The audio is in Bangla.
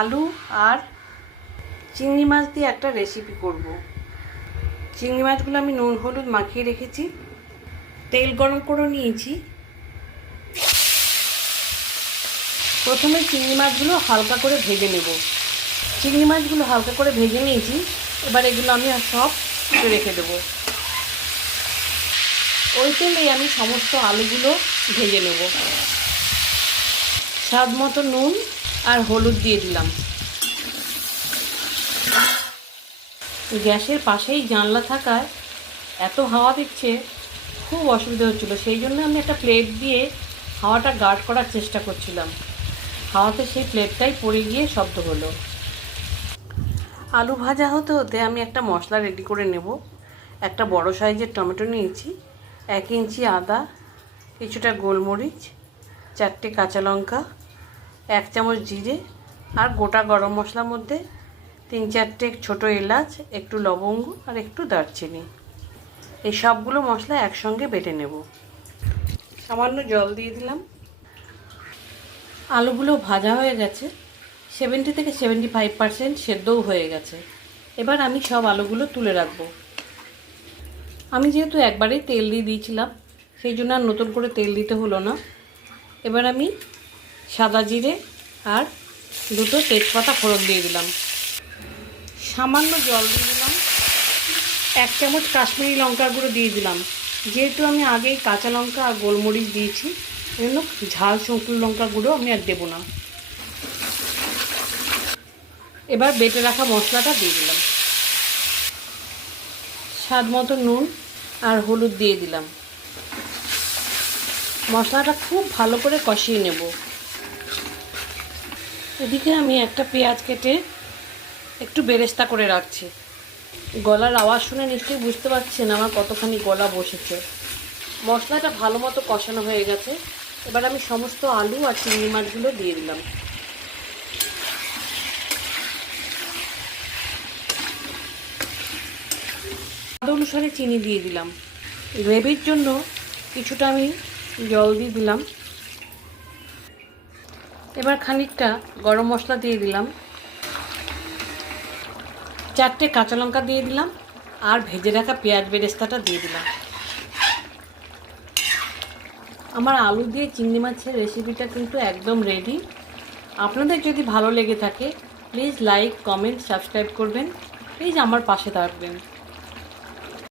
আলু আর চিংড়ি মাছ দিয়ে একটা রেসিপি করব। চিংড়ি মাছগুলো আমি নুন হলুদ মাখিয়ে রেখেছি, তেল গরম করে নিয়েছি। প্রথমে চিংড়ি মাছগুলো হালকা করে ভেজে নেব। চিংড়ি মাছগুলো হালকা করে ভেজে নিয়েছি, এবার এগুলো আমি সব রেখে দেবো। ওই তেলেই আমি সমস্ত আলুগুলো ভেজে নেব। স্বাদ মতো নুন আর হলুদ দিয়ে দিলাম। গ্যাসের পাশেই জানলা থাকায় এত হাওয়া দিচ্ছে, খুব অসুবিধা হচ্ছিলো। সেই জন্য আমি একটা প্লেট দিয়ে হাওয়াটা গার্ড করার চেষ্টা করছিলাম। হাওয়াতে সেই প্লেটটাই পড়ে গিয়ে শব্দ হলো। আলু ভাজা হতে হতে আমি একটা মশলা রেডি করে নেব। একটা বড় সাইজের টমেটো নিয়েছি, 1 ইঞ্চি আদা, কিছুটা গোলমরিচ, 4টে কাঁচা লঙ্কা, 1 চামচ জিরে আর গোটা গরম মশলার মধ্যে 3-4টে ছোটো এলাচ, একটু লবঙ্গ আর একটু দারচিনি। এই সবগুলো মশলা একসঙ্গে বেটে নেব। সামান্য জল দিয়ে দিলাম। আলুগুলো ভাজা হয়ে গেছে, 70 থেকে 75% সেদ্ধও হয়ে গেছে। এবার আমি সব আলুগুলো তুলে রাখবো। আমি যেহেতু একবারেই তেল দিয়ে দিয়েছিলাম, সেই জন্য আর নতুন করে তেল দিতে হলো না। এবার আমি সাদা জিরে আর 2টো তেজপাতা ফোড়ন দিয়ে দিলাম। সামান্য জল দিয়ে দিলাম। 1 চামচ কাশ্মীরি লঙ্কার গুঁড়ো দিয়ে দিলাম। যেহেতু আমি আগেই কাঁচা লঙ্কা আর গোলমরিচ দিয়েছি, এই জন্য ঝাল শুকনো লঙ্কা গুঁড়ো আমি আর দেবো না। এবার বেটে রাখা মশলাটা দিয়ে দিলাম। স্বাদ মতো নুন আর হলুদ দিয়ে দিলাম। মশলাটা খুব ভালো করে কষিয়ে নেব। এদিকে আমি একটা পেঁয়াজ কেটে একটু বেরেস্তা করে রাখছি। গলার আওয়াজ শুনে নিশ্চয়ই বুঝতে পারছেন আমার কতখানি গলা বসেছে। মশলাটা ভালো মতো কষানো হয়ে গেছে। এবার আমি সমস্ত আলু আর চিংড়ি মাছগুলো দিয়ে দিলাম। স্বাদ অনুসারে চিনি দিয়ে দিলাম। গ্রেভির জন্য কিছুটা আমি জল দিয়ে দিলাম। এবার খানিকটা গরম মশলা দিয়ে দিলাম, 4টে কাঁচা লঙ্কা দিয়ে দিলাম আর ভেজে রাখা পেঁয়াজ বেরেস্তাটা দিয়ে দিলাম। আমার আলু দিয়ে চিংড়ি মাছের রেসিপিটা কিন্তু একদম রেডি। আপনাদের যদি ভালো লেগে থাকে প্লিজ লাইক, কমেন্ট, সাবস্ক্রাইব করবেন। প্লিজ আমার পাশে থাকবেন।